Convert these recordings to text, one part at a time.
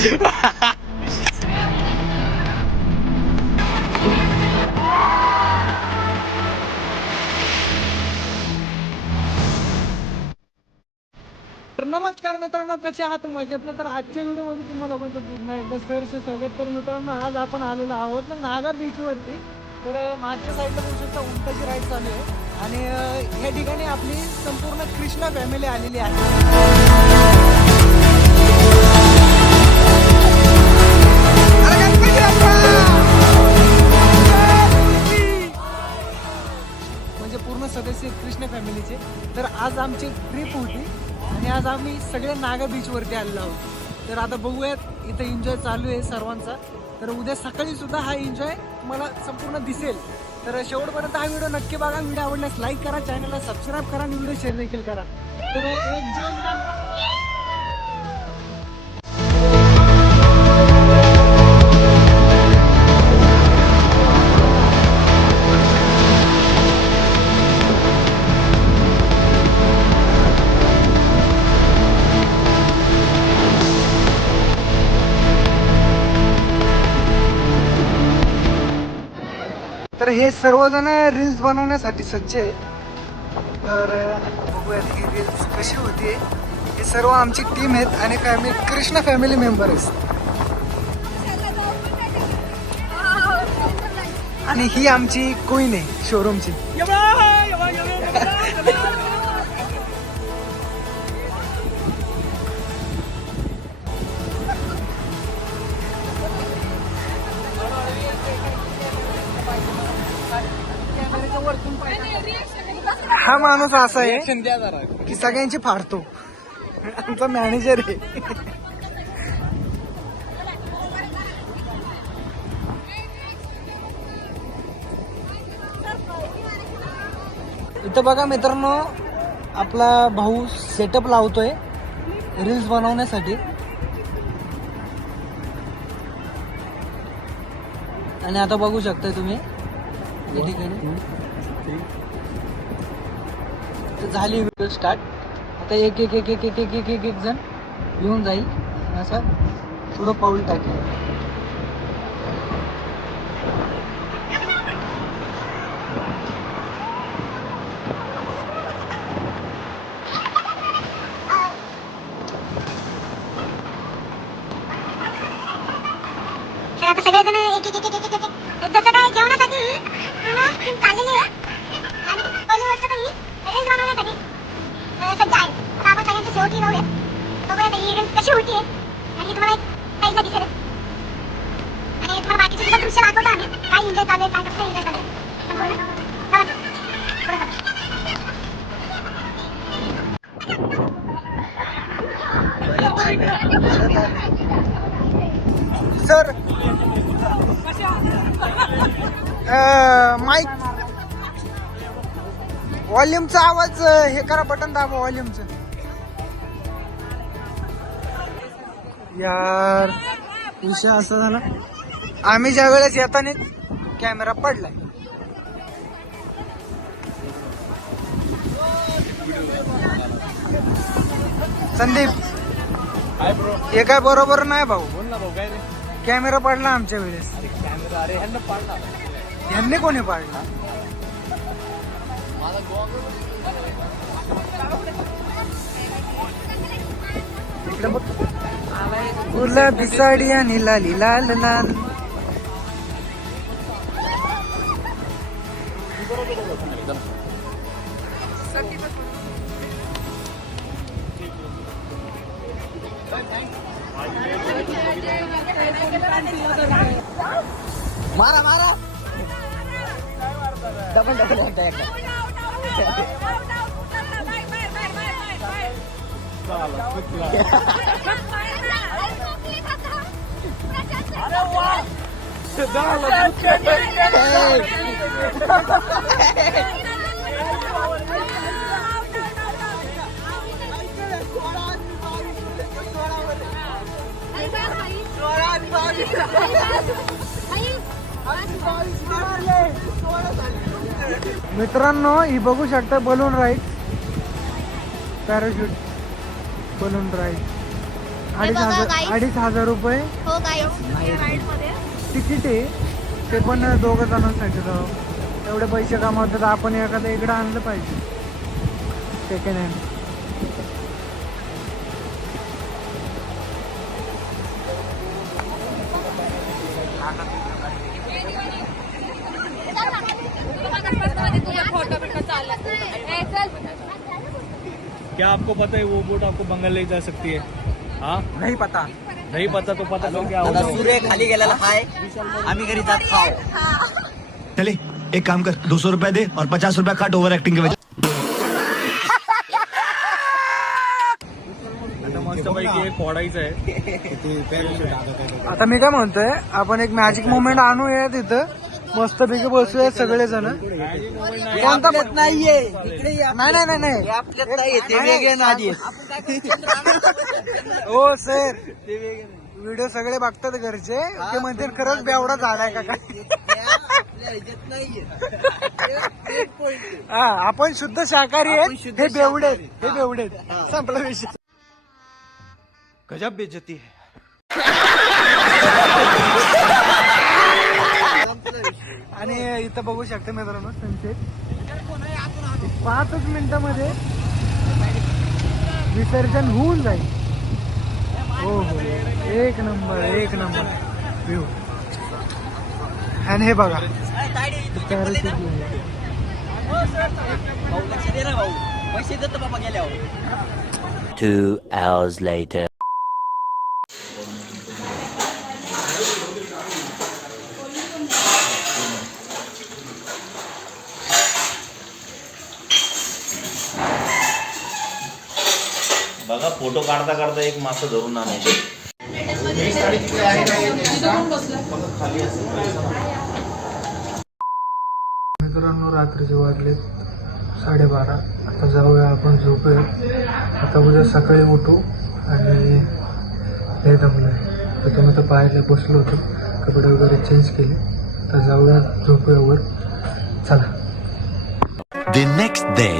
नमस्कार मित्रांनो, कसे आहात मजेत? तर आजच्या व्हिडिओमध्ये तुम्हाला पुन्हा एकदा सहर्ष स्वागत. तर मित्रांनो, आज आपण आलेलो आहोत ना नागा बीचवरती. तर मागच्या साईडला बघू शकता उंटाची राईड चालू आहे आणि या ठिकाणी आपली संपूर्ण कृष्णा फॅमिली आलेली आहे. म्हणजे पूर्ण सदस्य कृष्णा फॅमिलीचे. तर आज आमची ट्रिप होती आणि आज आम्ही सगळे नागा बीचवरती आलेलो आहोत. तर आता बघूयात, इथं एन्जॉय चालू आहे सर्वांचा. तर उद्या सकाळी सुद्धा हा एन्जॉय तुम्हाला संपूर्ण दिसेल. तर शेवटपर्यंत हा व्हिडिओ नक्की बघा. व्हिडिओ आवडल्यास लाईक करा, चॅनलला सबस्क्राईब करा आणि व्हिडिओ शेअर देखील करा. तर तर हे सर्वजण रील्स बनवण्यासाठी सज्ज आहे. तर बघूयात ही रील्स कशी होती. हे सर्व आमची टीम आहेत आणि फॅमिली कृष्णा फॅमिली मेंबर आहेत. आणि ही आमची क्वीन आहे शोरूमची. हा माणूस असा आहे की सगळ्यांची फाडतो. आमचा मॅनेजर आहे. इथं बघा मित्रांनो, आपला भाऊ सेटअप लावतोय रील्स बनवण्यासाठी. आणि आता बघू शकता तुम्ही या ठिकाणी झाली व्हिडिओ स्टार्ट. आता एक एक एक एक एक एक एक एक एक जण येऊन जाईल असं पुढं पाऊल टाकेल. आता सगळेजण एक एक एक एक एक एक जसं काय जेवणासाठी चाललेले आहे आणि पहिली गोष्ट तरी रील्स बनवण्यासाठी सज्ज आहे. आता आपण सगळ्यांच्या शेवटी राहूया. बघूया ही रील्स कशी होती आणि तुम्हाला एक साईडला दिसेल आणि तुम्हाला बाकीचे सुद्धा दृश्य दाखवतो आम्ही काय एन्जॉय चालू आहे, काय कसं एन्जॉय चालू आहे. सर माईक व्हॉल्यूमचा आवाज हे करा, बटन दाबा व्हॉल्यूमचं. यार विषय असा झाला, आम्ही ज्या वेळेस येताना कॅमेरा पडलाय. संदीप हे काय बरोबर नाही भाऊ. बोल ना भाऊ, काय रे? कॅमेरा पडला आमच्या वेळेस. अरे ह्यांना पाडला. ह्यांनी कोणी पाडला? गुलाबी साडी आणि लाली लाल लाल. मारा मारा डबल डबल मित्रांनो, ही बघू शकता balloon ride, parachute balloon ride. बघा guys. 2,500 रुपये हो गाईज तिकीट आहे, ते पण 2 जणांसाठी जाऊ. एवढे पैसे कमावतात, आपण एखादं इकडं आणलं पाहिजे सेकंड हँड. क्या आपको पता है वो बोट आपको बंगाल ले जा सकती है? हाँ नाही पता. नहीं पता तो पता तो क्या आता होगा. सूर्य खाली गेलेला हाय, आम्ही घरी जात खाव. चले एक काम कर 200 रुपए दे और 50 रुपए काट ओवर एक्टिंग के वजह. आता मस्तपैकी एक फोडायचं आहे. आता मी काय म्हणतोय, आपण एक मॅजिक मोमेंट आणूया तिथं, मस्तपैकी बसूया सगळेजण. कोणता पण नाहीये इकडे या. नाही नाही नाही नाही हे आपल्यात नाहीये, ते वेगळे नादी आहेत. हो सर, व्हिडिओ सगळे बघतात घरचे, ते म्हणते खरंच बेवडा झालाय का काय. आपल्या ह्याच्यात नाहीये. ते point आहे. हा, आपण शुद्ध शाकाहारी आपण आहेत, शुद्ध हे बेवडे आहेत, शाकाहारी. हे बेवडे आहेत. संपला विषय. गजब बेइज्जती है. आणि इथं बघू शकता मित्रांनो सनसेट 5 मिनिटांमध्ये विसर्जन होऊन जाईल. हो हो, एक नंबर व्ह्यू. आणि हे बघा भाऊ लक्ष दे ना भाऊ, पैसे देतो बाबा गेल्यावर. 2 hours later. बघा फोटो काढता काढता एक मासं धरून आणायचे. मित्रांनो रात्रीचे वाजले 12:30. आता जाऊया आपण झोपूया. आता उद्या सकाळी उठू. आणि हे दमलंय तर तुम्ही तर पाहायला बसलो होतो, कपडे वगैरे चेंज केले. तर जाऊया झोपूया वर. चला. The next day.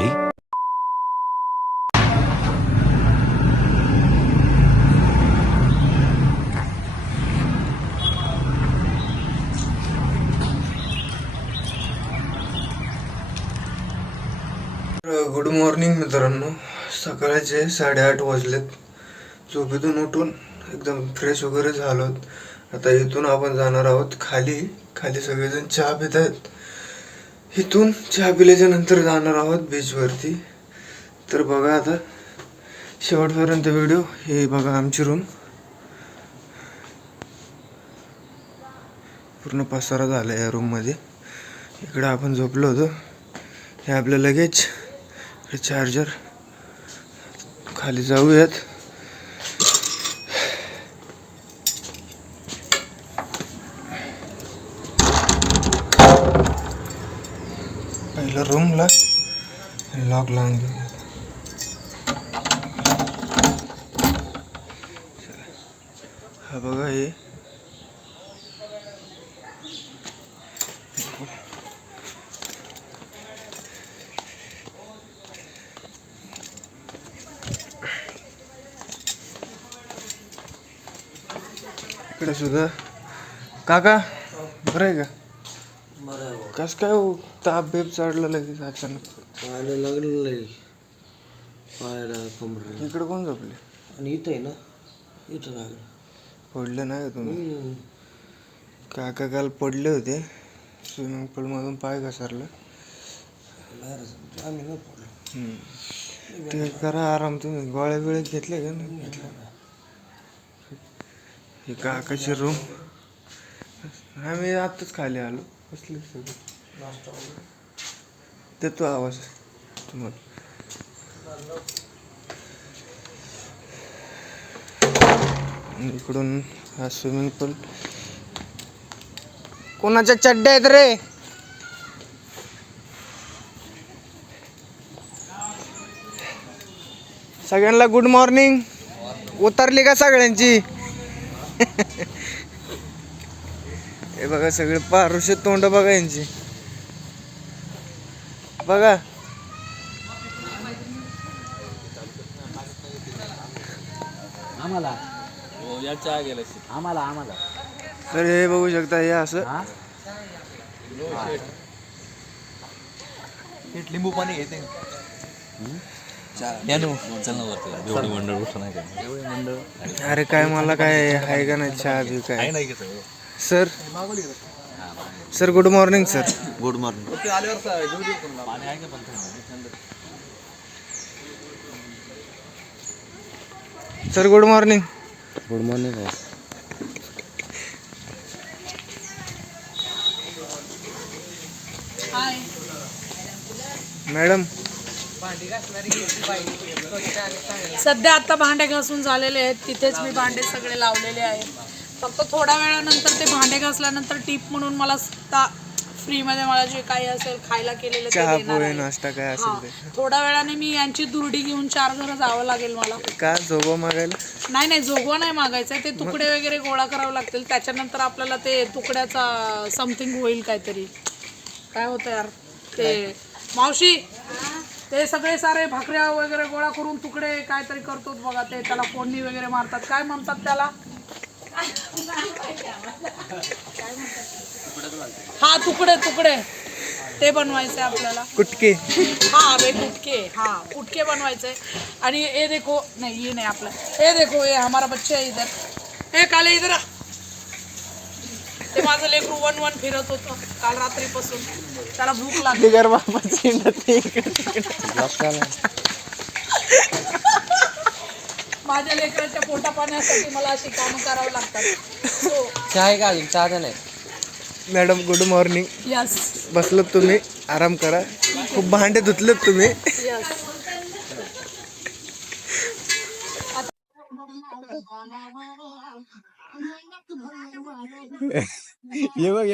Good morning मित्रांनो. सकाळचे 8:30 वाजलेत. झोपेतून उठून एकदम फ्रेश वगैरे झालो. आता इथून आपण जाणार आहोत खाली सगळेजण चहा पित आहेत. इथून चहा पिल्याच्या नंतर जाणार आहोत बीचवरती. तर बघा आता शेवटपर्यंत व्हिडिओ. हे बघा आमची रूम, पूर्ण पसारा झाला या रूममध्ये. इकडं आपण झोपलो होतो. हे आपलं लगेज, हे चार्जर. खाली जाऊयात. पहिलं रूमला लॉक लावून घेऊया. हा बघा हे इकडे सुद्धा. काका बरं आहे का? कस काय हो, ताप बेप चढला लगेच अचानक. पाहायला लागलेलं आहे, पाहायला कमरे. इकडे कोण झोपले? आणि इथं आहे ना, इथं लागलं. पडले नाही का तुम्ही? काका काल पडले होते स्विमिंग पूलमधून, पाय घसरला. आम्ही नाही पडलो. ते करा आराम. तुम्ही गोळ्या बिळ्या घेतले का? नाही घेतल्या. ही काकाची रूम. आम्ही आत्ताच खाली आलो. कसले सगळे देतो आवाज तुम्हाला. इकडून हा स्विमिंग पूल. कोणाच्या चड्ड्या आहेत रे? सगळ्यांना गुड मॉर्निंग. उतरली का सगळ्यांची? हे बघा सगळे पारुषे तोंड बघा यांची. बघा आम्हाला तर हे बघू शकता हे असं लिंबू पाणी घेते अरे काय मला काय आहे का नाही चहा बी काय sir sir good morning sir good morning sir good morning good morning madam सध्या आता भांडे घासून झालेले आहेत, तिथेच मी भांडे सगळे लावलेले आहेत. फक्त थोड्या वेळानंतर ते भांडे घासल्यानंतर टीप म्हणून मला फ्रीमध्ये मला जे काही असेल खायला केलेलं ते चहा देणार पोहे आहे. नाश्ता काय हा. असेल ते थोड्या वेळाने मी यांची दुरडी घेऊन 4 घरं जावं लागेल मला. का झोपा मागायला नाही जोगवा नाही मागायचं, ते तुकडे वगैरे गोळा करावे लागतील. त्याच्यानंतर आपल्याला ते तुकड्याचा समथिंग होईल काहीतरी. काय होतं यार ते मावशी, ते सगळे सारे भाकऱ्या वगैरे गोळा करून तुकडे काहीतरी करतो बघा, ते त्याला फोडणी वगैरे मारतात. काय म्हणतात त्याला? हा तुकडे ते बनवायचे आपल्याला. कुटके हाँ भाई कुटके बनवायचे. आणि ये देखो, नहीं ये नहीं आपला, ये देखो ये हमारा बच्चा है इधर. हे काले इधर आ. ते माझं लेकरू 1-1 फिरत होतं काल रात्रीपासून. त्याला भूक लागली. माझ्या लेकराच्या पोटा पाण्यासाठी मला अशी कामं करावं लागतात. चहा का अजून चहा नाही. Madam good morning. यस बसलो तुम्ही आराम करा. खूप भांडे धुतलेत तुम्ही. यस. ये बघ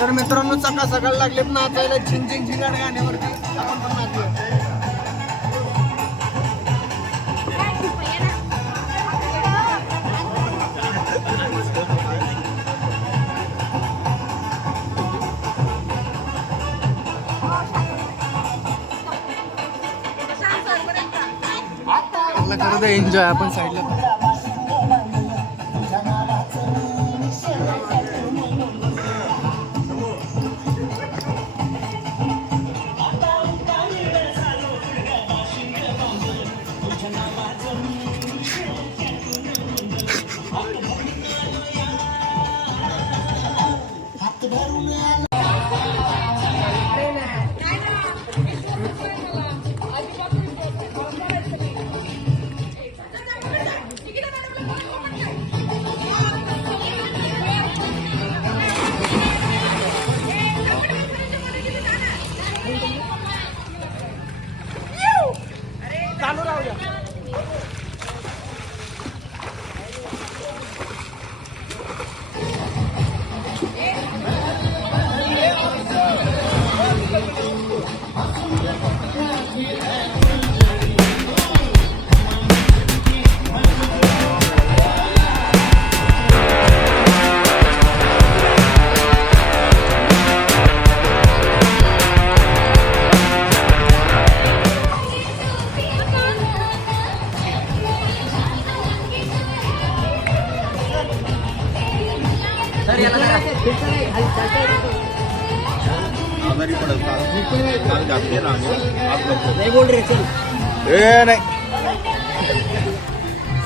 तर मित्रांनो सकाळ लागलेत नाचायला झिंग झिंगाट गाण्यावरती. आपण पण नाचूया. खरं तर एन्जॉय आपण साईडला.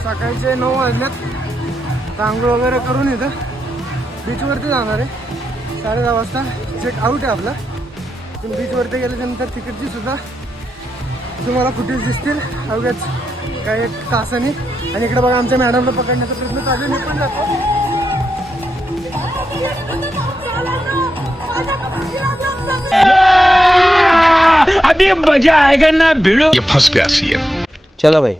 सकाळचे 9 वाजल्यात. आंघोळ वगैरे करून इथं बीचवरती जाणार आहे. 10:30 वाजता चेक आउट आहे आपला. पण बीचवरती गेल्याच्यानंतर तिकीटची सुद्धा तुम्हाला फुटेज दिसतील अवघ्याच काही 1 तासाने. आणि इकडे बघा आमच्या मॅडमला पकडण्याचा प्रयत्न चालू आहे. मी पण जातो. अभी मजा आएगा ना भिड़ो. ये फंस गया सी. चलो भाई.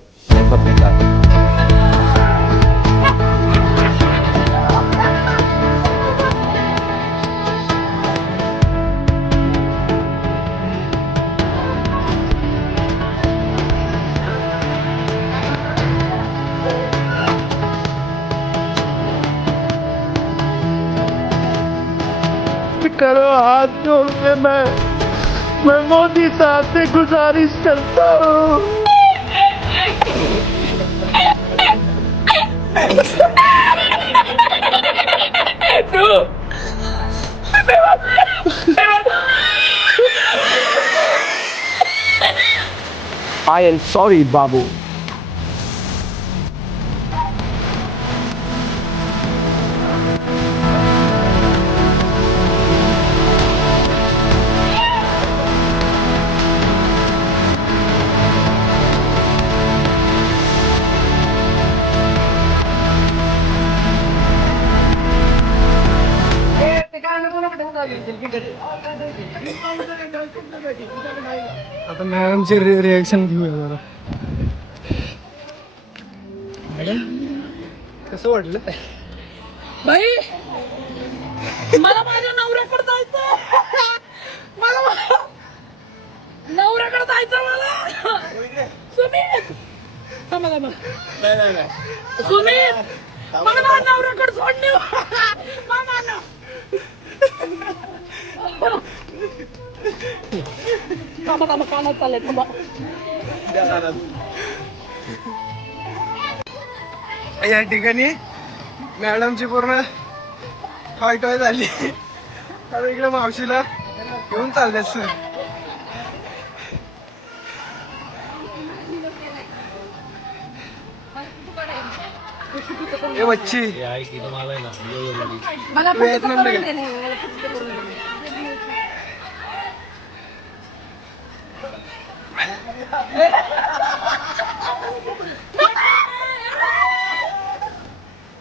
से मैं मोदी साहब से गुजारिश करता हूँ। I am sorry, Babu. आता मॅडमचे रिएक्शन घेऊया जरा. मॅडम कसं वाटलं? बाई मला माझ्या नवऱ्याकडे जायचं, मला नवऱ्याकडे जायचं मला. सुमित थांबा थांबा, सुमित मला माझ्या नवऱ्याकडे सोडणे. थांबा थांबा, कानात चालले थांबा. या ठिकाणी मॅडमची पूर्ण फाईट झाली. आता इकडे मावशीला घेऊन चालले सर. ए बच्ची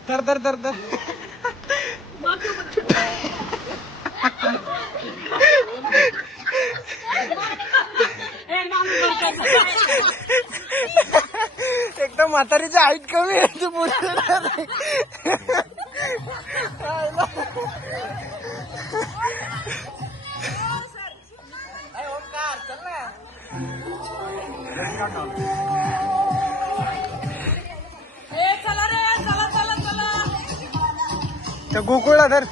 तर तर तर तर एकदम म्हातारीची हाईट कमी आहे तू त्या गोकुळला धर.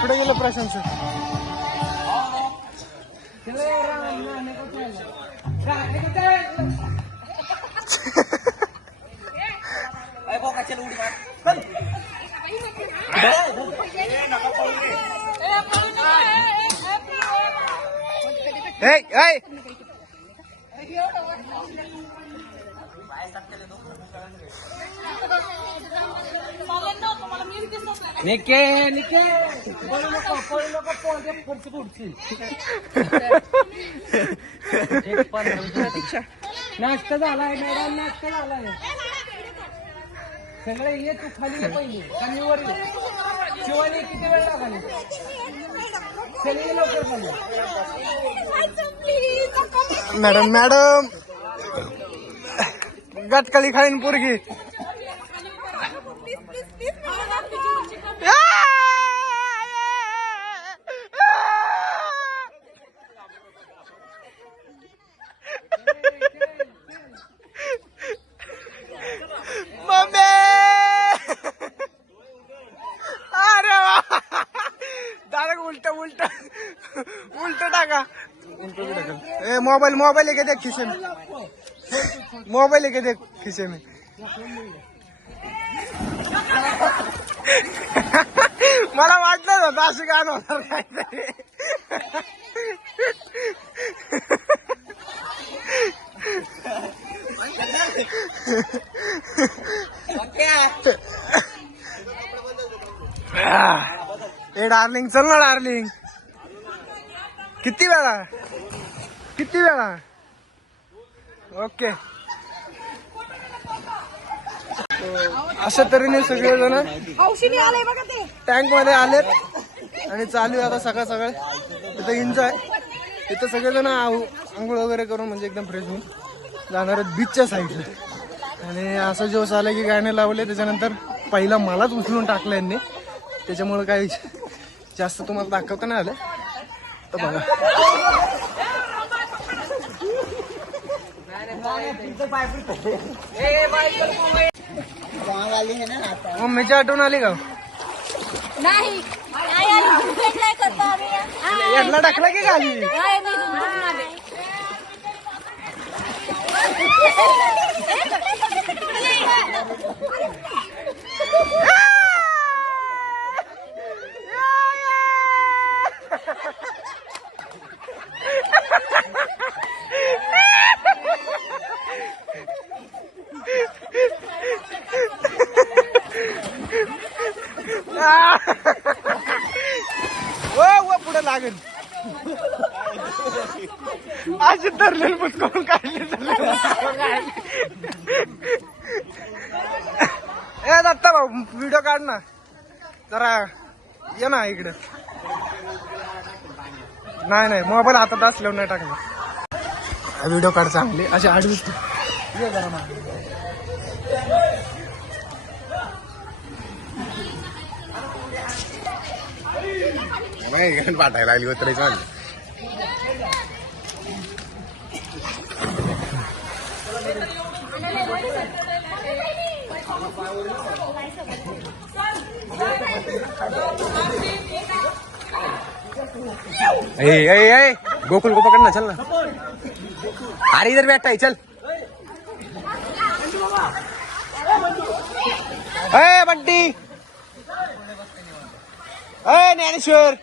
पुढे गेलं प्रशांत सर. निके निके पळू नको पुढची. नाश्ता झालाय मॅडम, नाश्ता झालाय. सगळे ये, तू खाली ये पहिले. कमी वर शिवानी किती वेळ लागला? चल लवकर खाली. मॅडम मॅडम गटकाळी खाईन पोरगी. उलट टाका. मोबाईल एक दे खिसे में. मोबाईल एक दे खिसे में. मला वाटलं होतं असं गाणं होणार काहीतरी. ए डार्लिंग चल ना डार्लिंग. किती वेळा ओके. अशा तऱ्हेने सगळेजण टँक मध्ये आलेत आणि चालू आहे आता सकाळ सकाळ इथं एन्जॉय. इथं सगळेजण आंघोळ वगैरे करून म्हणजे एकदम फ्रेश होऊन जाणार आहेत बीचच्या साईडला. आणि असं जोश आलं की गाणे लावले. त्याच्यानंतर पहिला मलाच उचलून टाकलं यांनी. त्याच्यामुळे काही जास्त तुम्हाला दाखवता नाही आलं तर बघा. मम्मीची आठवण आली का? नाही यांना टाकला की खाली पुढे लागेल अशी धरलेलं पुचकवून काढले ए दत्ता भाऊ व्हिडिओ काढ ना जरा ये ना इकडे नाही मोबाईल हातात असल्यावर नाही टाकणार व्हिडिओ काढ चांगले असे आडवीस ये जरा ना पाठायला लागली होत गोकुल को पकड़ना चल ना अरे इधर बैठा है चल बंटी ज्ञानेश्वर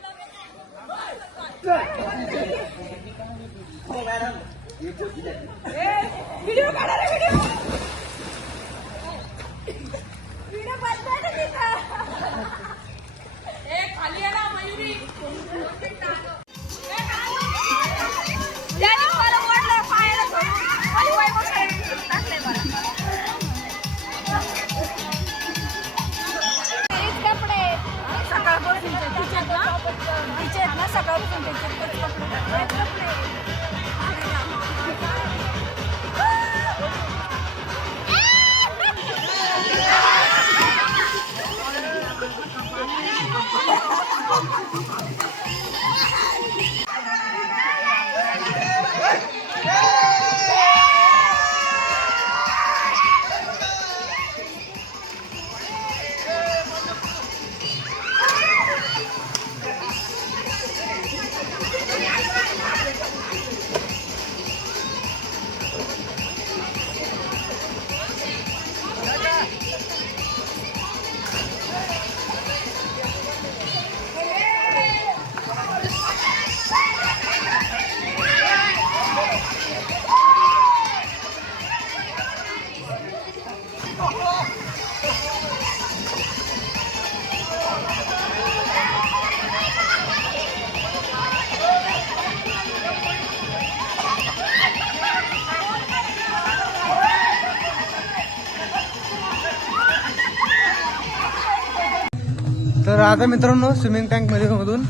तर आता मित्रांनो स्विमिंग टँक मध्ये मधून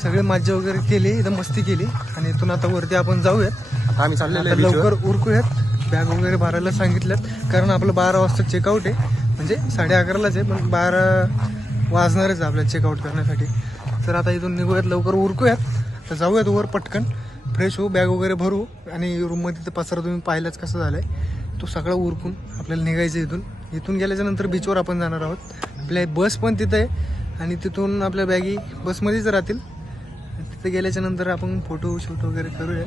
सगळे मज्जा वगैरे केली इथं मस्ती केली आणि इथून आता वरती आपण जाऊयात आम्ही चाललेलो लवकर उरकूयात बॅग वगैरे भरायला सांगितल्यात कारण आपलं 12 वाजता चेकआउट आहे म्हणजे 11:30लाच आहे पण 12 वाजणारच आपल्याला चेकआउट करण्यासाठी तर आता इथून निघूयात लवकर उरकूयात तर जाऊयात वर पटकन फ्रेश होऊ बॅग वगैरे भरू आणि रूममध्ये पसारा तुम्ही पाहिलाच कसं झालंय तो सगळा उरकून आपल्याला निघायचं इथून गेल्याच्या नंतर बीचवर आपण जाणार आहोत आपल्या बस पण तिथं आहे आणि तिथून आपल्या बॅगी बसमध्येच राहतील तिथे गेल्याच्या नंतर आपण फोटो शूट वगैरे करूया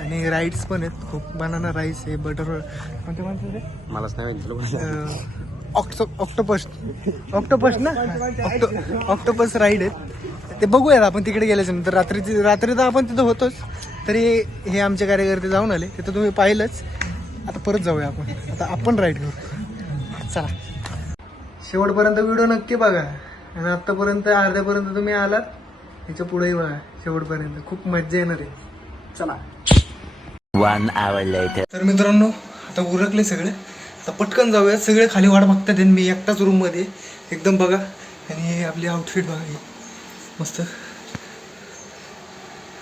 आणि राईड्स पण आहेत खूप बनाना राईस आहे बटर कोणते म्हणतात ते मलाच नाही ऑक्टोपस ना ऑक्टोपस राईड आहेत ते बघूयात आपण तिकडे गेल्याच्या नंतर रात्री तर आपण तिथं होतोच तरी हे आमचे कार्यकर्ते जाऊन आले तिथं तुम्ही पाहिलंच आता परत जाऊया आता आपण राईड करू चला शेवटपर्यंत व्हिडिओ नक्की बघा आणि आतापर्यंत अर्ध्यापर्यंत तुम्ही आलात ह्याच्या पुढेही बघा शेवटपर्यंत खूप मजा येणार आहे चला 1 hour later. तर मित्रांनो आता उरकले सगळे आता पटकन जाऊयात सगळे खाली वाट बघतात आणि मी एकटाच रूम मध्ये एकदम बघा आणि आपली आउटफिट बघा ही मस्त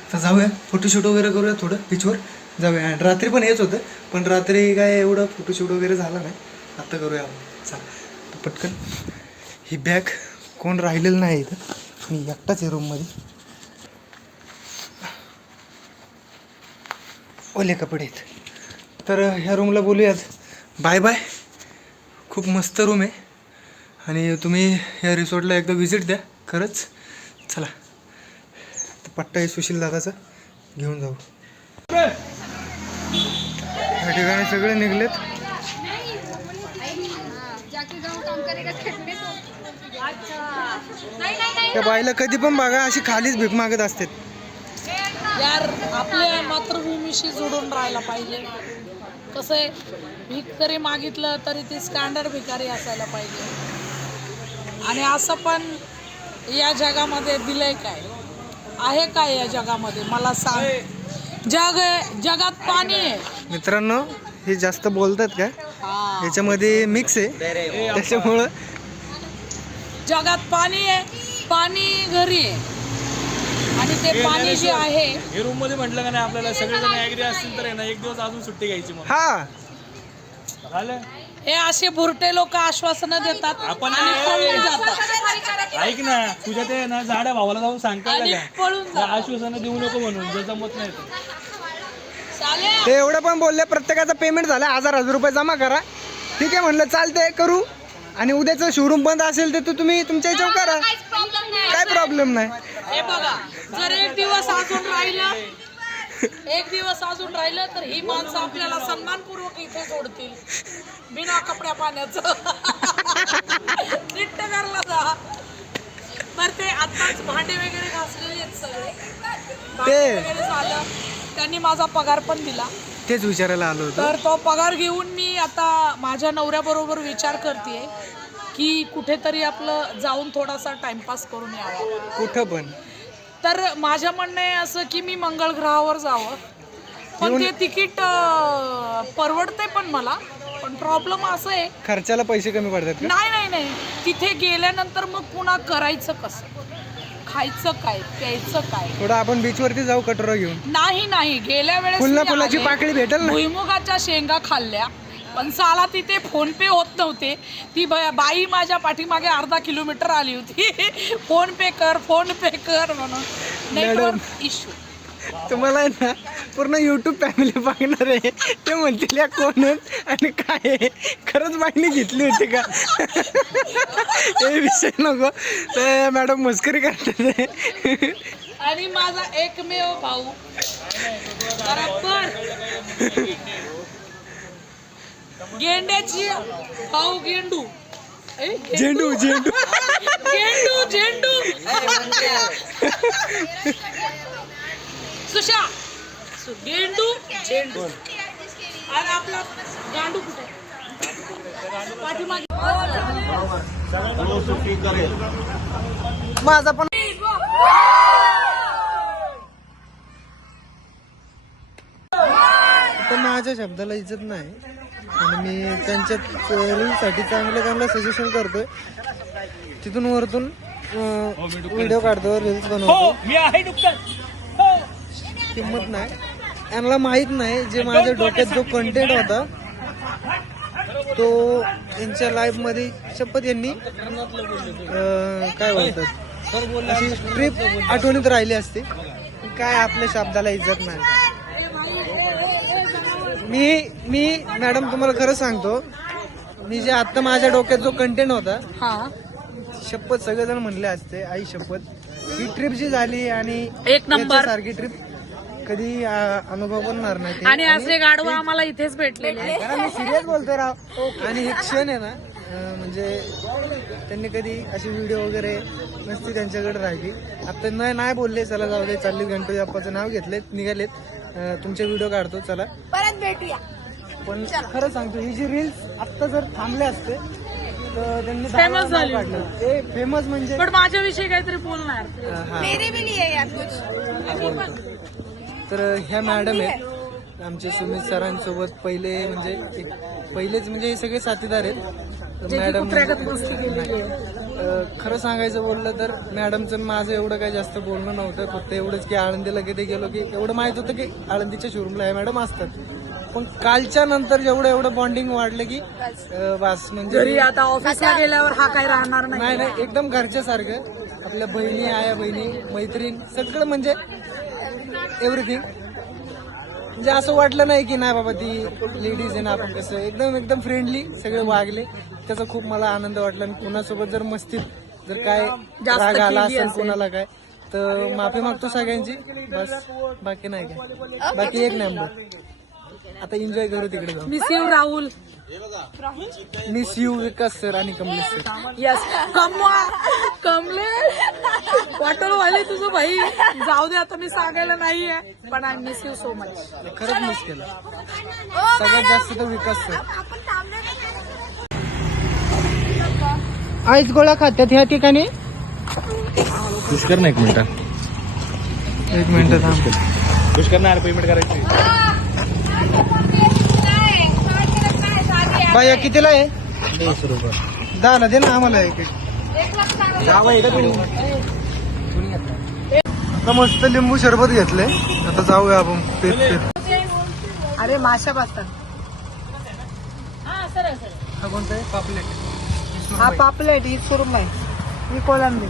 आता जाऊया फोटोशूट वगैरे करूया थोडं बीचवर जाऊया आणि रात्री पण हेच होतं पण रात्री काय एवढं फोटोशूट वगैरे झाला नाही आता करूया आपण चला पटकन ही बॅग कोण राहिलेलं नाही इथं मी एकटाच आहे रूममध्ये ओले कपडे आहेत तर ह्या रूमला बोलूयात बाय बाय खूप मस्त रूम आहे आणि तुम्ही ह्या रिसॉर्टला एकदा व्हिजिट द्या खरंच चला पट्टा आहे सुशील दादाचा, घेऊन जाऊ. या ठिकाणी सगळे निघलेत. त्या बाईला कधी पण बघा अशी खालीच भीक मागत असते. यार आपल्या मातृभूमीशी जोडून राहायला पाहिजे. कसं आहे, भीक जरी मागितलं तरी ते स्टँडर्ड भिकारी असायला पाहिजे. आणि असं पण या जगामध्ये दिलंय काय, आहे काय या जगामध्ये मला सांग. जगात पाणी आहे मित्रांनो, हे जास्त बोलतात का, याच्यामध्ये मिक्स आहे, त्याच्यामुळं जगात पाणी आहे, पाणी घरी आहे. आणि ते पाणी जे आहे हे रूम मध्ये म्हटलं का नाही आपल्याला सगळेजण ऍग्री असतील तर आहे ना, एक दिवस अजून सुट्टी घ्यायची. मग हा झालं. हे असे भुरटे लोक आश्वासनं देतात आपण आणि पळून जातात. ऐक ना, तुझ्या ते ना झाड्या भावाला जाऊन सांगता आणि का पळून जातात. आश्वासनं देऊ नको म्हणून, जर जमत नाही तर. चालेल. ते एवढं पण बोलले, प्रत्येकाचा पेमेंट झाला 1000 रुपये जमा करा. ठीक आहे म्हणलं, चालतंय करू. आणि उद्याचं शोरूम बंद असेल तर तुम्ही तुमच्या ह्याच्यावर करा, काय प्रॉब्लेम नाही. हे बघा, जर एक दिवस अजून राहिलं तर ही माणसं आपल्याला सन्मानपूर्वक इथे सोडतील, बिना कपड्या पाण्याचं. नीट करला जा. तर ते आताच भांडे वगैरे घासलेले आहेत सगळे, भांडे वगैरे झालं. त्यांनी माझा पगार पण दिला, तेच विचारायला आलो होतो. तर तो पगार घेऊन मी आता माझ्या नवऱ्याबरोबर विचार करते की कुठेतरी आपलं जाऊन थोडासा टाइमपास करून यावं. कुठं पण. तर माझं म्हणणं आहे असं की मी मंगळ ग्रहावर जावं, पण ते तिकीट परवडते पण मला. पण प्रॉब्लेम असं आहे, खर्चाला पैसे कमी पडतात का? नाही, तिथे गेल्यानंतर मग पुन्हा करायचं कसं, खायचं काय, प्यायचं काय. थोडं आपण बीच वरती जाऊ कटोरा घेऊन. नाही, गेल्या वेळेस फुलना मी फुलाची आले, पाकळी भेटेल ना. भुईमुगाच्या शेंगा खाल्ल्या, पण साला तिथे फोन पे होत नव्हते. ती बाई माझ्या पाठीमागे अर्धा किलोमीटर आली होती. फोन पे कर म्हणून. Network issue. तुम्हाला आहे ना पूर्ण युट्यूब फॅमिली बघणार आहे, ते म्हणतील या कोण आहेत आणि काय आहे. खरंच बाईने घेतली होती का? हे विषय नको, तर मॅडम मस्करी करतात. आणि माझा एकमेव भाऊ बरोबर गेंड्याची भाऊ गेंडू झेंडू सुशा गेंडू झेंडू. आणि आपला गांडू कुठे पाठीमागे. माझा पण तर माझ्या शब्दाला इज्जत नाही, आणि मी त्यांच्या रीलसाठी चांगलं सजेशन करतोय. तिथून वरतून व्हिडिओ काढतो, रील्स बनवतो. मी आहे नुकताच. किंमत नाही, यांना माहित नाही जे माझ्या डोक्यात जो कंटेंट होता तो यांच्या लाईफ मध्ये शपथ यांनी काय बोलतात अशी ट्रिप आठवणीत राहिली असते. काय आपल्या शब्दाला इज्जत नाही. मी मॅडम तुम्हाला खरं सांगतो, मी जे आता माझ्या डोक्यात जो कंटेंट होता, शपथ सगळेजण म्हणले असते, आई शपथ ही ट्रिप जी झाली आणि एक नंबर सारखी ट्रिप कधी अनुभव बनणार नाही. आणि असे गाडव आम्हाला इथेच भेटलेले. मी सिरियस बोलतोय राव. आणि हे क्षण आहे ना, म्हणजे त्यांनी कधी अशी व्हिडिओ वगैरे नसती त्यांच्याकडे राहिली. आता नाही बोलले, चला जाऊ दे, चालली गणपती बाप्पाचं नाव घेतलेत, निघालेत, तुमचे व्हिडिओ काढतो, चला परत भेटूया. पण खरं सांगतो, ही जी रील्स आत्ता जर थांबले असते तर त्यांनी फेमस झाली. ते फेमस म्हणजे पण माझ्याविषयी काहीतरी बोलणार. मेरे भी नहीं है यार कुछ. तर ह्या मॅडम आहेत आमचे सुमित सरांसोबत पहिलेच म्हणजे हे सगळे साथीदार आहेत. मॅडम खरं सांगायचं बोललं तर मॅडमचं माझं एवढं काही जास्त बोलणं नव्हतं. फक्त एवढंच की आळंदीला कधी गेलो की एवढं माहित होतं की आळंदीच्या शोरूमला हे मॅडम असतात. पण कालच्या नंतर एवढं बॉन्डिंग वाढलं की बस म्हणजे आता ऑफिसला गेल्यावर हा काही राहणार नाही, एकदम घरच्या सारखं. आपल्या बहिणी, आया बहिणी, मैत्रीण, सगळं म्हणजे एव्हरीथिंग. म्हणजे असं वाटलं नाही की नाही बाबा ती लेडीज आहे ना, आपण कसं एकदम फ्रेंडली सगळे वागले. त्याचा खूप मला आनंद वाटला. आणि कुणासोबत जर मस्तीत जर काय राग आला असेल कोणाला काय तर माफी मागतो सगळ्यांची, बस बाकी नाही काय, बाकी एक नंबर. आता एन्जॉय करू तिकडे जाऊ. Miss you Rahul. Miss you Vikas sir आणि कमलेश सर. यस कमले वाटोळ वाले तुझं भाई. जाऊ दे आता मी सांगायला नाहीये, पण I miss you so much. खरंच मिस केलं सगळ्यात जास्त तर विकास सर. आईस गोळा खात्यात ह्या ठिकाणी. खुश कर ना 1 मिनिट. 1 मिनिट थांब. खुश करणार पेमेंट करायची. बाया कितीला आहे? 200 रुपये. 10 ला दे ना आम्हाला एक. आता मस्त लिंबू सरबत घेतलंय. आता जाऊया आपण पेट. अरे माशा बसतात. हा कोणता आहे? पापलेट. हा पापलेट ही सुरमई, ही कोलंबी.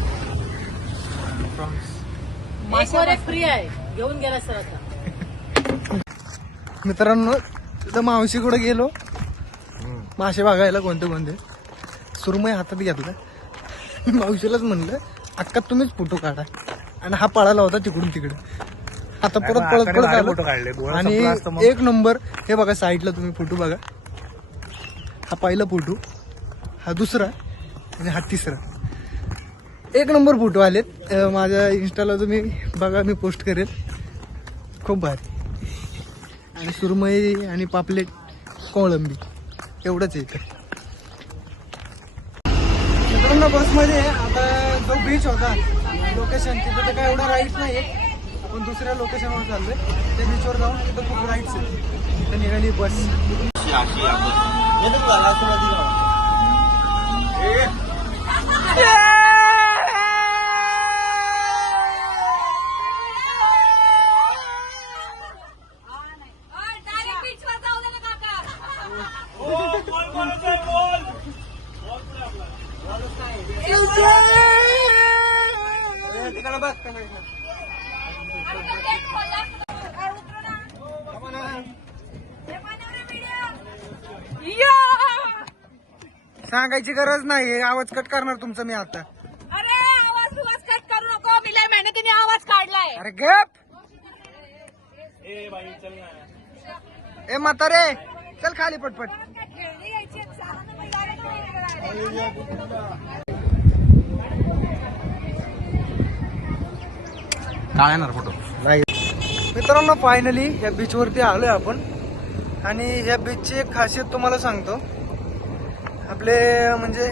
फ्री आहे, घेऊन गेला सर. आता मित्रांनो तिथं मावशीकडे गेलो मासे बघायला कोणते कोणते. सुरमई हातात घेतला. मावशीलाच म्हणलं अक्का तुम्हीच फोटो काढा, आणि हा पळाला होता तिकडून तिकडे. आता परत पळत पळत आलो आणि 1 नंबर. हे बघा साईडला तुम्ही फोटो बघा. हा पहिला फोटो, हा दुसरा आणि हा तिसरा. 1 नंबर फोटो आलेत. माझ्या इंस्टाला तुम्ही बघा, मी पोस्ट करेल. खूप भारी. आणि सुरमई आणि पापलेट कोळंबी एवढंच येतं. मित्रांनो बसमध्ये आता जो बीच होता लोकेशन, तिथं तर काय एवढं राईड्स नाही आहेत. आपण दुसऱ्या लोकेशनवर चाललोय. त्या बीचवर जाऊन तिथं खूप राईड्स आहेत. तिथं निघाली बस. सांगायची गरज नाही, आवाज कट करणार तुमचा मी आता. अरे आवाज कट करू नको, मी लय मेहनतीने आवाज काढलाय. अरे गप. ए म्हातारे चल खाली पटपट. काय येणार फोटो नाही. मित्रांनो फायनली या बीच वरती आलोय आपण. आणि या बीचची एक खासियत तुम्हाला सांगतो. आपले म्हणजे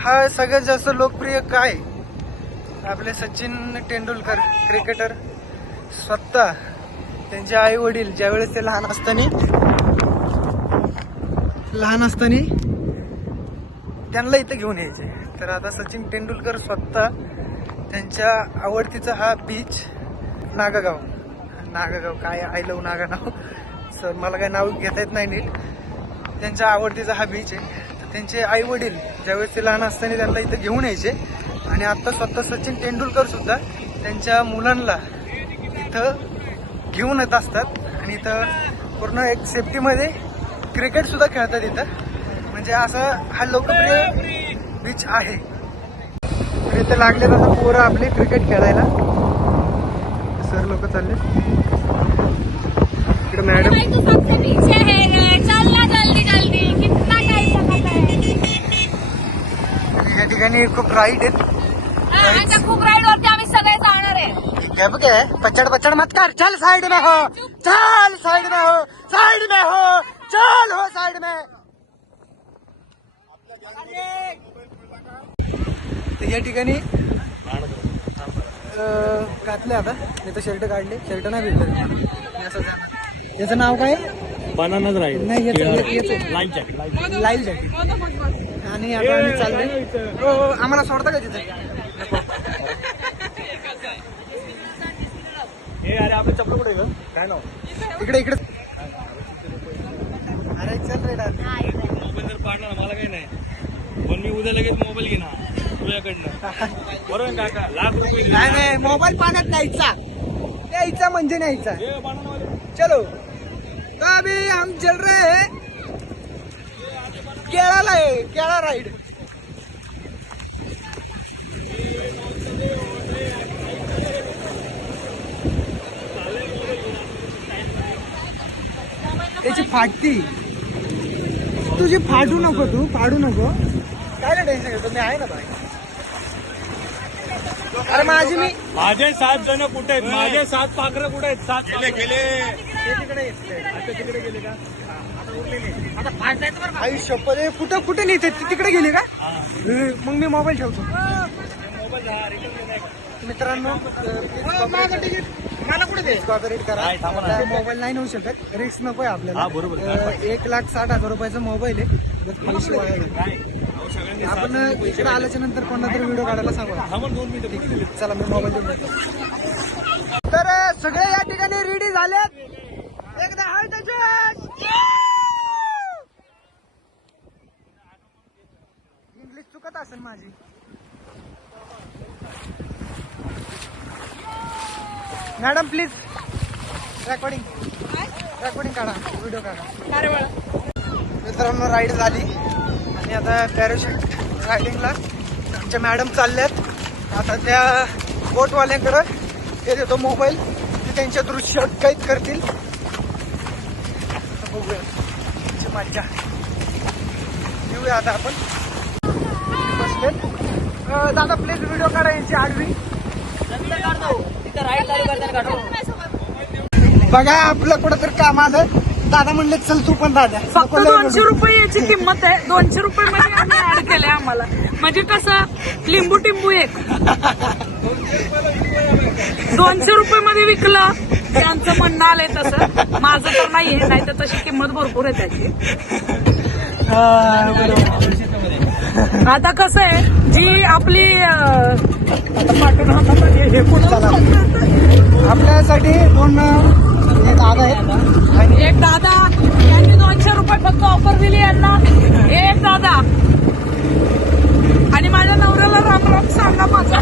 हा सगळ्यात जास्त लोकप्रिय काय, आपले सचिन तेंडुलकर क्रिकेटर स्वतः त्यांचे आई वडील ज्यावेळेस ते लहान असताना त्यांना इथं घेऊन यायचे. तर आता सचिन तेंडुलकर स्वतः त्यांच्या आवडतीचा हा बीच नागागाव काय I love Naga now sir, मला काय नाव घेता येत नाही नीट. त्यांच्या आवडतीचा हा बीच आहे. त्यांचे आई वडील ज्यावेळेस ते लहान असताना त्यांना इथं घेऊन यायचे. आणि आता स्वतः सचिन तेंडुलकर सुद्धा त्यांच्या मुलांना इथं घेऊन येत असतात. आणि इथं पूर्ण एक सेफ्टीमध्ये क्रिकेट सुद्धा खेळतात इथं. म्हणजे असं हा लोकप्रिय बीच आहे. तर इथे लागले तसं पोरं आपले क्रिकेट खेळायला. सर लोक चालले इकडे. मॅडम आणि ह्या ठिकाणी खूप राईड आहेत. खूप राईड वरती आम्ही सगळे जाणार आहे. बघ पचड़ पचड़ मत कर. चल साइड में हो, चल साइड में हो, साइड में हो, चल हो साइड में. या ठिकाणी घातले आता. मी तर शर्ट काढले, शर्ट नाही भेटलं. याचं नाव काय? बनानाच राहील. नाही लाईफ जॅकेट. Live jacket. आणि आता आम्ही चाललोय. आम्हाला सोडता का तिथे? हे अरे आपले चपल कुठे गेलं काय नाव? इकडे अरे चल रे डाल. मोबाईल जर पाडणार मला काही नाही, पण मी उद्या लगेच मोबाईल घेणार तुझ्याकडनं. बरोबर काका? लाख रुपये नाही मोबाईल पाण्यात न्यायचा म्हणजे न्यायचा. चलो तो अभी हम चल रहे हैं केळा राइड. त्याची फाटती. तुझी फाडू नको, तू फाडू नको. काय ना टेन्शन घेतो, मी आहे ना भाई. अरे माझे 7 जण कुठे आहेत? माझे 7 पाखरं कुठे आहेत? 7 गेले. आता तिकडे गेले का? आता उरलेले. आता 5 जायचं बरं. आई शपथ, कुठं कुठे नेते? तिकडे गेली का? मग मी मोबाईल ठेवतो. मित्रांनो, मला कुठे कॉपरेट करा. मोबाईल नाही नेऊ शकत, रिस्क नको आहे आपल्याला. 1,60,000 रुपयाचा मोबाईल आहे. पैसे वाया गेले. आपण इकडे आल्याच्या नंतर कोणाला तरी व्हिडिओ काढायला सांगू. चला मी मोबाईल देऊन देतो. तर सगळे या ठिकाणी रेडी झालेत. एकदा हाय इंग्लिश चुकत असेल माझी. मॅडम प्लीज रेकॉर्डिंग काढा, व्हिडिओ काढा. मित्रांनो राईड झाली आणि आता पॅराशूट रायडिंगला आमच्या मॅडम चालल्यात. आता त्या बोटवाल्यांकडं ते देतो मोबाईल, ते त्यांच्या दृश्य कैद करतील. बघूया त्यांची मज्जा येऊया. आता आपण बसलेत. दादा प्लीज व्हिडिओ काढा यांची आडवी. बघा आपलं कुठं तर काम आलं. दादा म्हणले चल तू पण दादा. फक्त 200 रुपये याची किंमत आहे. 200 रुपये मध्ये आम्ही ऍड केले आम्हाला. म्हणजे कसं लिंबू टिंबू एक 200 रुपये मध्ये विकलं. त्यांचं म्हणणं आलंय तसं. माझं तर नाहीये, नाही तर तशी किंमत भरपूर आहे त्याची. आता कसं आहे, जी आपली आपल्यासाठी 2 दादा आहेत आणि एक दादा यांनी 200 रुपये फक्त ऑफर दिली यांना. एक दादा आणि माझ्या नवऱ्याला राम राम सांगा माझा.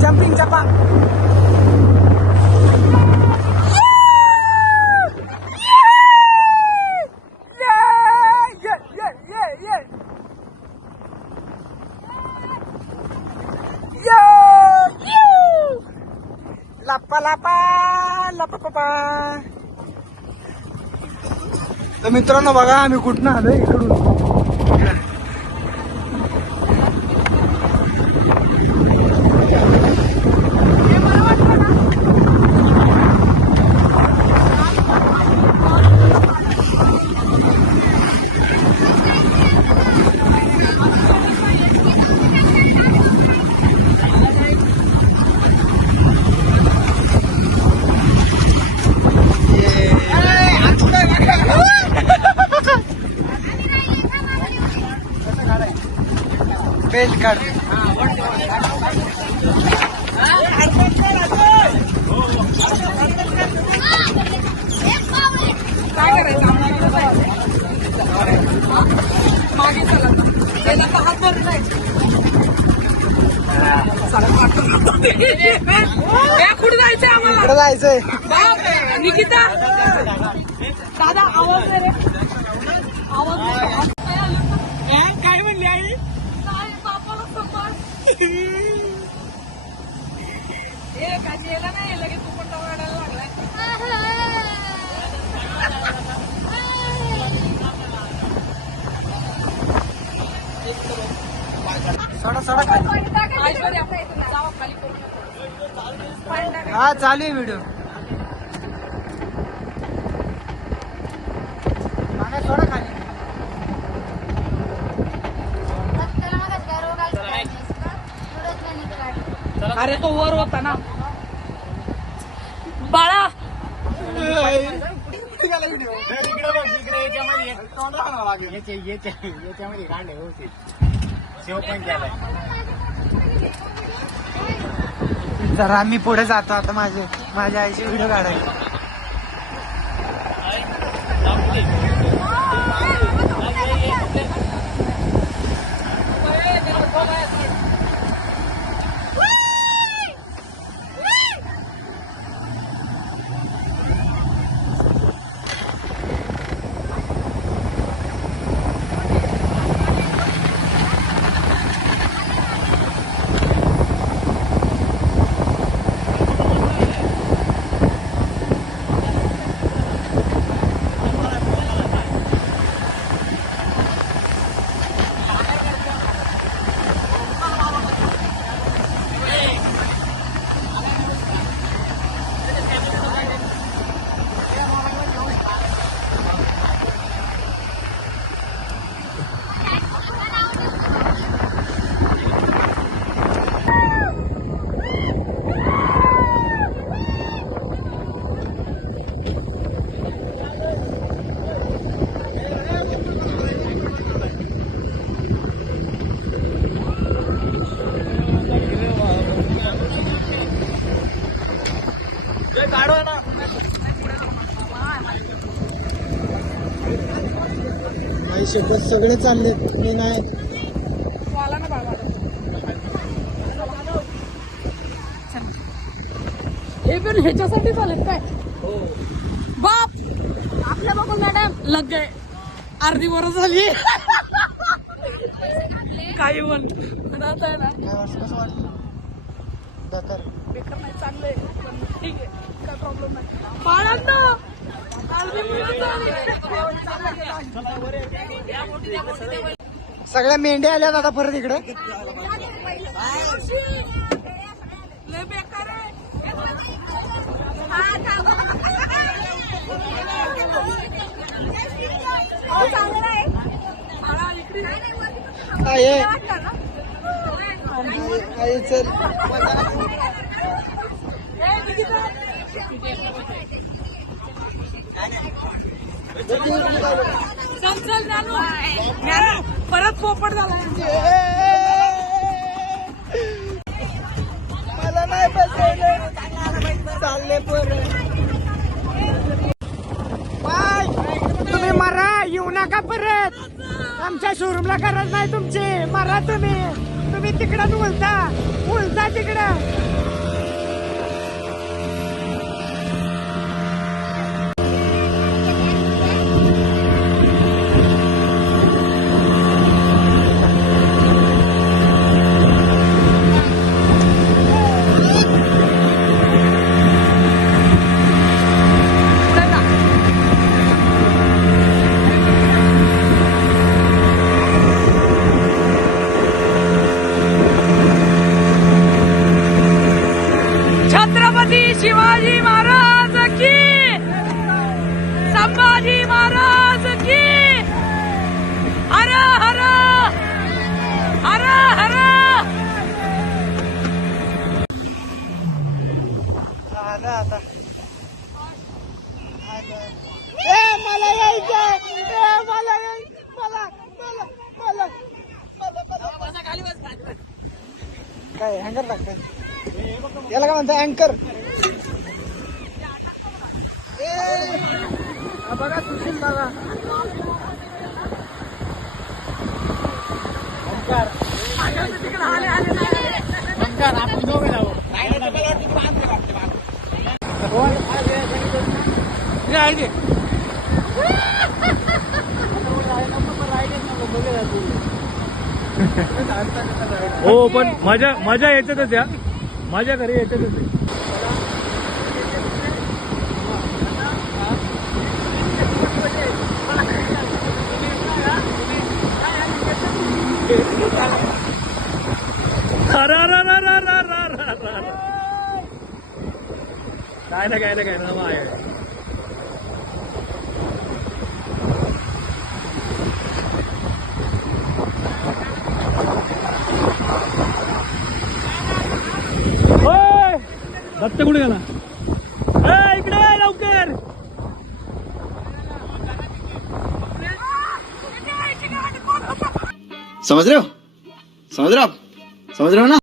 जम्पिंग जपांग. लापा लापा लापा. तर मित्रांनो बघा आम्ही कुठनं आलोय, इकडून. बेल्ट काढ. काय करायचं मागे चला. पहिला तर हात भरून जायचं. कुठे जायचंय आम्हाला? इकडे जायचंय. निकिता दादा आवाज दे रे. आवाज काय म्हणली आई? बापाला संभाळ. काशी यायला नाही लगेच तू पण वाढायला लागलाय. सोडा सोडा खाली. जावा खाली करून. हा चालू आहे व्हिडिओ. मागे सोडा खाली. अरे तो वर होता ना बाळा. तर आम्ही पुढे जातो आता माझ्या आईची व्हिडिओ काढायला. आई शपथ सगळे चाललेत मी नाही. आला ना बाबा. हे पण ह्याच्यासाठी चालेल काय बाप आपल्या बघून मॅडम लग गए. अर्धी वर झाली काही पण राहत आहे ना. काय वाटतं कसं वाटतं दातर बेकार नाही चांगलंय पण ठीक आहे काय प्रॉब्लेम नाही. बाळांनो सगळ्या मेंढ्या आल्यात आता परत इकडे. लय बेकार आहे. आहे आई चल. चल चल ज्ञानू ज्ञानू परत पोपट झाला. मला नाही बसवलं चालले परत. बाय तुम्ही मरा येऊ नका परत. आमच्या शोरूमला गरज नाही तुमची. मरा तुम्ही तिकडं उलटा तिकडं. छत्रपती शिवाजी महाराज की, संभाजी महाराज की. हर हर हर हर. आलं आता. ए मला यायचंय. मला काय हँगर लागतंय याला काय म्हणतात अँकर. बघा सुशील दादा हो पण मजा याच्यातच या. माझ्या घरी याच्यातच आहे. काय ना आहे. दत्त कुठे गेला? इकडे लवकर. समझ रहे हो ना?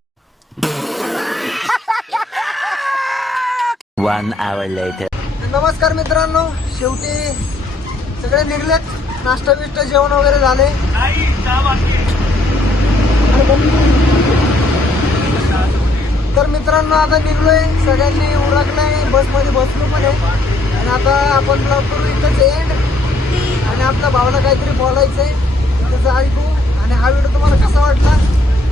1 hour later. नमस्कार मित्रांनो, शेवटी सगळे निघलेत. नाश्ता बिष्टा जेवण वगैरे झाले. तर मित्रांनो आता निघलोय, सगळ्यांनी उरकलंय, बसमध्ये बसलो पण आहे. आणि आता आपण ब्लॉग करू इथंच एंड. आणि आपल्या भावाला काहीतरी बोलायचंय त्याचं ऐकू. आणि हा व्हिडिओ तुम्हाला कसा वाटला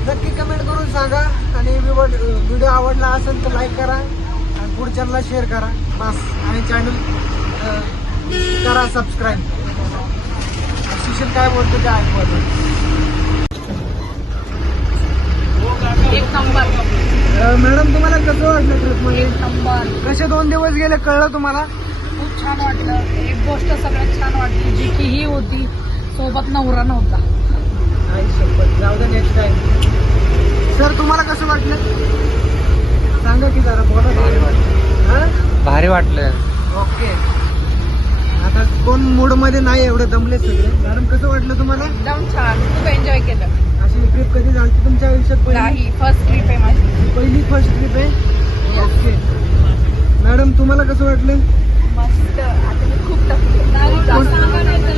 नक्की कमेंट करून सांगा. आणि व्हिडिओ आवडला असेल तर लाईक करा आणि पुढच्यांना शेअर करा बस. आणि चॅनल करा सबस्क्राईब. शिक्षण काय बोलतो ते ऐकू. एक नंबर. मॅडम तुम्हाला कसं वाटलं ट्रिपमध्ये? एक नंबर. कसे 2 दिवस गेले कळलं तुम्हाला? खूप छान वाटलं. एक गोष्ट सगळ्यात छान वाटली जी की ही होती, सोबत नवरा नव्हता. जाऊ दे नेक्स्ट टाइम. सर तुम्हाला कसं वाटलं सांगा की जरा बोला. भारी वाटलं. ओके. आता कोण मूड मध्ये नाही, एवढे दमले सगळे. मॅडम कसं वाटलं तुम्हाला? एकदम छान. खूप एन्जॉय केलं. अशी ट्रिप कधी झाली तुमच्या आयुष्यात? नाही, फर्स्ट ट्रिप आहे माझी. पहिली फर्स्ट ट्रिप आहे. ओके. मॅडम तुम्हाला कसं वाटलं? मस्त. आता मी खूप थकले.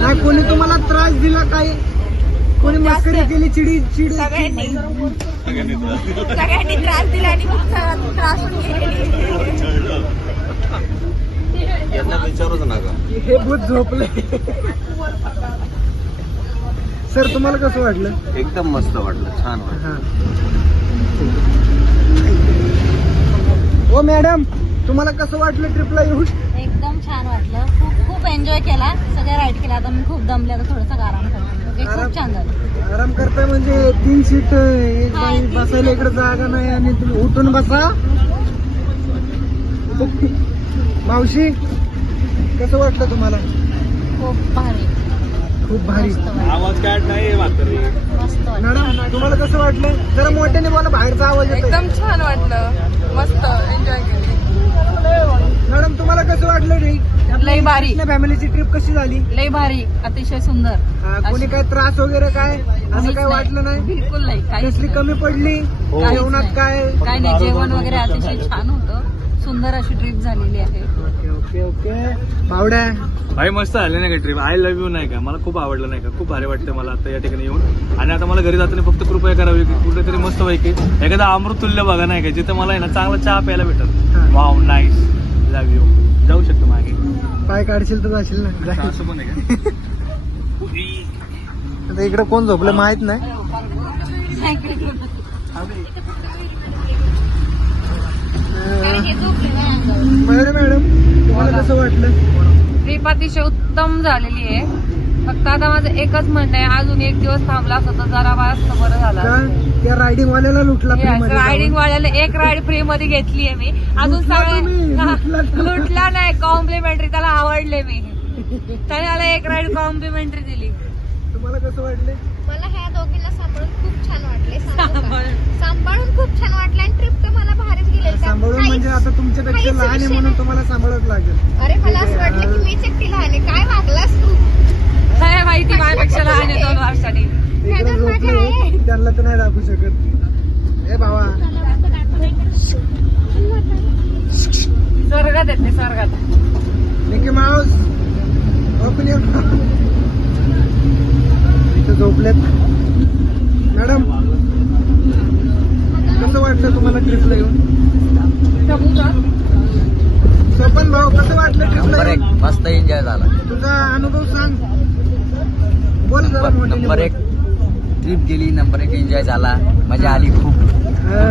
नाही कोणी तुम्हाला त्रास दिला काही? कोणी मस्करी केली? चिड सगळ्यांनी त्रास दिला आणि खूप त्रास पण केलेली. विचारूच नका. हे भूत झोपले. सर तुम्हाला कसं वाटलं? एकदम मस्त वाटलं, छान वाटलं. हो मॅडम तुम्हाला कसं वाटलं ट्रिपला येऊन? एकदम छान वाटलं. खूप एन्जॉय केला. सगळं राईड केला. आता मी खूप दमले, आता थोडंसं आराम करतो. खूप छान झालं. आराम करताय म्हणजे 3 सीट एक बाई बसायला इकडे जागा नाही आणि तुम्ही उठून बसा. मावशी कसं वाटलं तुम्हाला? खूप भारी. खूप भारी. आवाज काय नाही म्हातारी. मस्त वाटलं. मॅडम तुम्हाला कसं वाटलं? जरा मोठ्याने बोला, बाहेरचा आवाज येतो. एकदम छान वाटलं. मस्त एन्जॉय केलं. मॅडम तुम्हाला कसं वाटलं रे? लई भारी. फॅमिलीची ट्रिप कशी झाली? लई भारी. अतिशय सुंदर. कोणी काय त्रास वगैरे काय असं काय वाटलं नाही? बिलकुल नाही. काहीच कसली कमी पडली? काहीच जेवणात नाही. काय? काय नाही, जेवण वगैरे अतिशय छान होतं. सुंदर अशी ट्रिप झालेली आहे. Okay okay okay. बावड्या भाई मस्त आले नाही का ट्रिप. आय लव्ह यू नाही का, मला खूप आवडलं नाही का. खूप भारी वाटतं मला आता या ठिकाणी येऊन. आणि आता मला घरी जाताना फक्त कृपया करावी की कुठेतरी मस्त पैकी एखादा अमृतुल्य बघा नाही का, जिथं मला आहे ना चांगला चहा प्यायला भेटत. Wow nice, love you. जाऊ शकतो मागे. पाय काढशील तर जाशील ना. असं पण आहे का? आता इकडे कोण झोपलं माहित नाही. मयुरी मॅडम तुम्हाला कसं वाटलं? ट्रिप अतिशय उत्तम झालेली आहे. फक्त आता माझं एकच म्हणणं आहे, अजून एक दिवस थांबला असतं तर जरा वाजता बरं झालं. का त्या रायडिंग वाल्याला लुटला free मध्ये रायडिंग जाऊन? वाल्याला एक राईड फ्री मध्ये घेतली आहे मी. अजून लुटला तुम्ही? सगळे लुटला नाही, कॉम्प्लिमेंटरी. त्याला आवडले मी. त्याला एक राईड कॉम्प्लिमेंटरी दिली. तुम्हाला कसं वाटले? मला ह्या दोघींना सांभाळून खूप छान वाटले. सांभाळून खूप छान वाटलं. आणि ट्रिप तर मला भारीच गेली. सांभाळून म्हणजे आता तुमच्यापेक्षा लहान आहे म्हणून तुम्हाला सांभाळावं लागेल. अरे मला असं वाटलं की मीच एकटी लहान आहे. काय वागलास तू? काय माहिती, माझ्यापेक्षा लहान आहे 2 वर्षांनी. इकडे झोपले त्यांना तर नाही दाखवू शकत. ए भावा स्वर्गात येते, स्वर्गात. Mickey Mouse open your mouth. इथे झोपलेत. मॅडम कसं वाटलं तुम्हाला ट्रिपला येऊन? स्वपन भाऊ कसं वाटलं ट्रिपला येऊन? मस्त एन्जॉय झाला. तुझा अनुभव सांग. बोल जरा मोठ्याने नंबर बोल. 1 ट्रिप गेली. नंबर 1 एन्जॉय झाला. मजा आली खूप. तू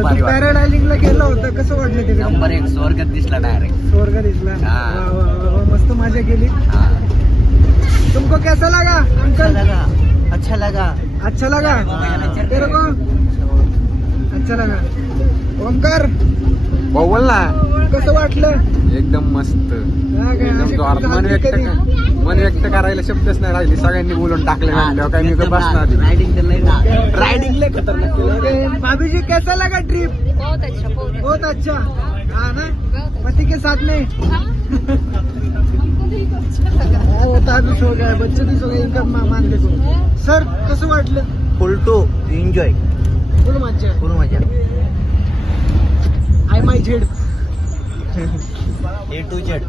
भारी वाटलं. पॅराडायझिंगला गेला होता, कसं वाटलं तिकडे? नंबर 1 स्वर्गात दिसला डायरेक्ट. स्वर्ग दिसला. हा. वा, वा, वा, वा, मस्त मजा केली. तुमको कैसा लगा अंकल? अच्छा लगा. अच्छा लगा तेरे को? चला ना ओमकार बोल ना. कसं वाटलं? एकदम मस्त. हा काय, एकदम अशी जोरात. कुठं झाली कधी? मन व्यक्त करायला शब्दच नाही राहिले. सगळ्यांनी बोलून टाकले म्हणल्यावर काही मी तर बसणार नाही. राइडिंग ले खतरनाक केलं. भाभी जी कैसा लगा ट्रिप? बहुत अच्छा. हाँ ना, पति के साथ में. हाँ, वो तो अभी सो गया, बच्चे भी सो गए, इनका मान देखो. सर कसं वाटलं? फुल टू एन्जॉय. फुल मजा. फुल मजा. आय माय झेड. A to Z.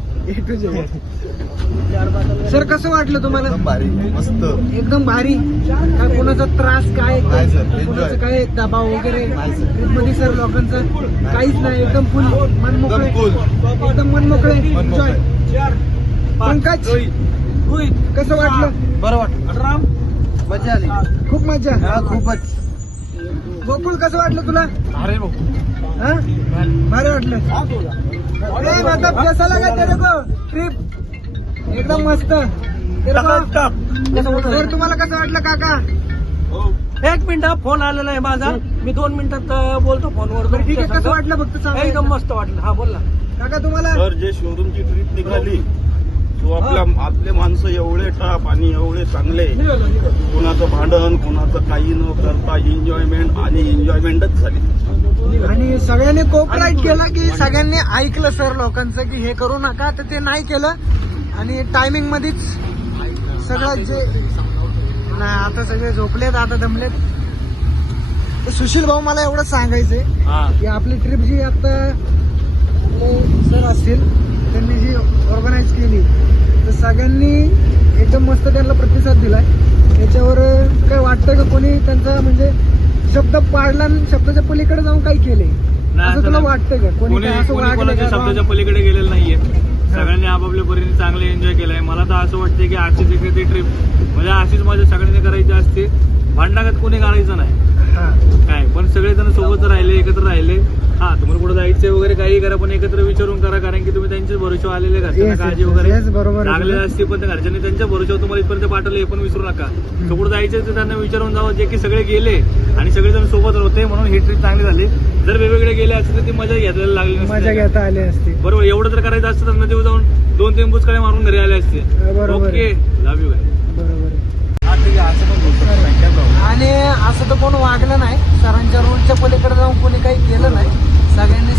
सर कसं वाटलं तुम्हाला? भारी मस्त. एकदम भारी. काय कोणाचा त्रास काय कोणाचं काय दबाव वगैरे मध्ये सर लोकांचं काहीच नाही. एकदम फुल मन मोकळे. एकदम मन मोकळे. एन्जॉय. पंकज कसं वाटलं? बरं वाटलं. मजा आली. खूप मजा. खूपच. गोकुळ कसं वाटलं तुला? अरे भाऊ हा? भारी वाटलं. ए, मतलब कैसा लगा तेरे को ट्रिप? एकदम मस्त. तेरे को? सर तुम्हाला कसं वाटलं काका? एक मिनिट फोन आलेला आहे माझा. मी 2 मिनिटात बोलतो फोनवर. बरं ठीक आहे. कसं वाटलं फक्त सांगा. एकदम मस्त वाटलं. हा बोल ना. काका तुम्हाला? तर जे शोरूमची ट्रिप निघाली तो आपले माणसं एवढे टाप आणि एवढे चांगले, कोणाचं भांडण कोणाचं काही न करता एन्जॉयमेंट आणि एन्जॉयमेंटच झाली. आणि सगळ्यांनी कोऑपरेट केलं की सगळ्यांनी ऐकलं सर लोकांचं की हे करू नका, तर ते नाही केलं आणि टायमिंग मध्येच सगळं जे नाही. आता सगळे झोपलेत, आता दमलेत. तर सुशील भाऊ मला एवढं सांगायचंय की आपली ट्रिप जी आता सर असतील त्यांनी जी ऑर्गनाईज केली तर सगळ्यांनी एकदम मस्त त्यांना प्रतिसाद दिलाय. याच्यावर काय वाटतं का कोणी त्यांचा म्हणजे शब्द पाडला आणि शब्दाच्या पलीकडे जाऊन काही केले असं तुला वाटतं का? कोणी काय असं वागलं कोणाच्या का? शब्दाच्या पलीकडे गेलेलं नाहीये. सगळ्यांनी आपापल्या परीने चांगले एन्जॉय केलाय. मला तर असं वाटतं की अशीच एक ट्रिप म्हणजे अशीच मजा सगळ्यांनी करायची असते. भांडणागत कोणी करायचं नाही हा. काय, पण सगळेजण सोबत राहिले, एकत्र राहिले. हा, तुम्हाला कुठं जायचंय वगैरे काही करा, पण एकत्र विचारून करा, कारण की तुम्ही त्यांच्याच भरोशावर आलेले, घरच्यांना Yes, काळजी yes, वगैरे yes, बरोबर आहे. लागलेली असते, पण त्या घरच्यांनी त्यांच्या भरोशावर तुम्हाला इथपर्यंत पाठवलं हे पण विसरू नका. तर कुठं जायचं तर त्यांना विचारून जावं, जे की सगळे गेले आणि सगळेजण सोबत होते म्हणून ही ट्रिप चांगली झाली. जर वेगवेगळे गेले असते तर ती मजा घ्यायला लागली नसती. मजा घेता आली असती. बरोबर. एवढं जर करायचं असतं तर नदीवर जाऊन 2-3 बुचकडे मारून घरी आले असते. बरोबर आहे. Okay, love you. बरोबर आहे. आणि असं तर कोण वागलं नाही. सरांच्या रूलच्या पलीकडे जाऊन कोणी काही केलं नाही. सगळ्यांनी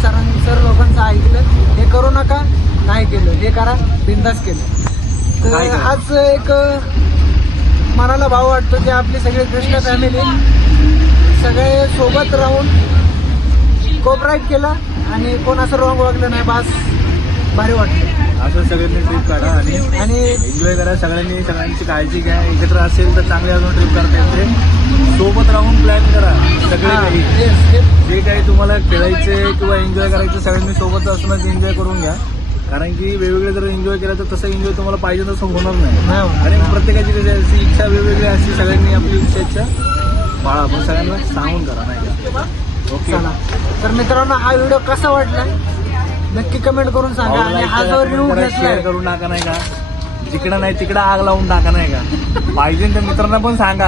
सर लोकांचं ऐकलं. हे करू नका, नाही केलं, हे करा, बिंदास केलं. तर आज एक मनाला भाव वाटतो की आपली सगळी कृष्ण फॅमिली सगळे सोबत राहून कोऑपरेट केलं आणि कोण असं रॉंग वागलं नाही. बास भारी वाटतं. असं सगळ्यांनी ट्रिप काढा आणि एन्जॉय करा. सगळ्यांची काळजी घ्या. एकत्र असेल तर चांगली अजून ट्रिप करता येते. सोबत राहून प्लॅन करा सगळे काही. जे काही तुम्हाला खेळायचे किंवा एन्जॉय करायचं सगळ्यांनी सोबत असणं एन्जॉय करून घ्या. कारण की वेगवेगळे जर एन्जॉय केला तर तसं एन्जॉय तुम्हाला पाहिजे तसं होणार नाही. आणि प्रत्येकाची कशी अशी इच्छा वेगवेगळी असते. सगळ्यांनी आपली इच्छा बाळा पण सगळ्यांना सांगून करा नाही का. ओके. तर मित्रांनो हा व्हिडिओ कसा वाटला नक्की कमेंट करून सांगा. आणि हा जो रिव्ह्यू शेअर घेतलाय करू नका नाही का. जिकडं नाही तिकडं आग लावून टाका नाही का. पाहिजे त्या मित्रांना पण सांगा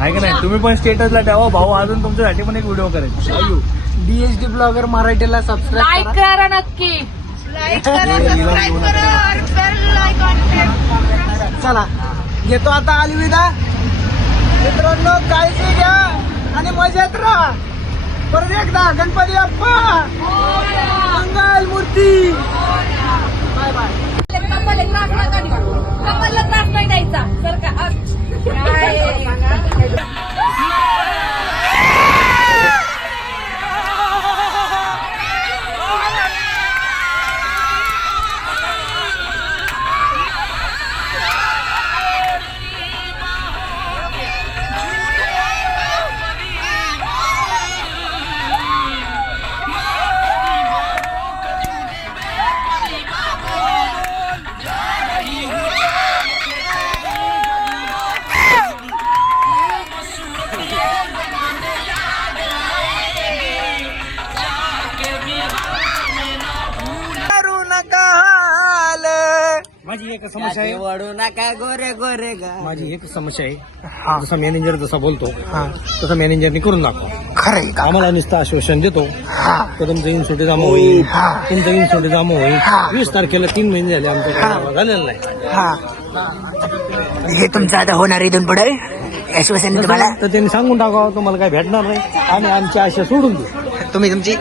आहे का नाही. तुम्ही पण स्टेटसला ठेवा. भाऊ अजून तुमच्यासाठी पण एक व्हिडिओ करेल. DHD ब्लॉगर मराठीला सबस्क्राईब करा. करा नक्की. चला घेतो आता अलविदा. मित्रांनो काळजी घ्या आणि मजेत राहा. परत एकदा गणपती बाप्पा मंगल मूर्ती. Bye bye. कपालला त्रास नाही द्यायचा सर का. करू नका हाल. माझी एक समस्या आहे. वडू नका गोरे गोरे गा. माझी एक समस्या आहे. हा. जसा मॅनेजर जसा बोलतो हा. तसं मॅनेजरनी करून दाखवा. खरं का आम्हाला नुसतं आश्वासन देतो तर तुमचं इन्सुटी जमा होईल तुमचं इन्सुटी जमा होईल 20 तारखेला 3 महिने झाले आमचं झालेलं नाही हा हे तुमचं आता होणार इथून पुढे आश्वासन तुम्हाला तर त्यांनी सांगून टाकावं तुम्हाला काय भेटणार नाही आणि आमची आशा सोडून देऊ तुम्ही तुमची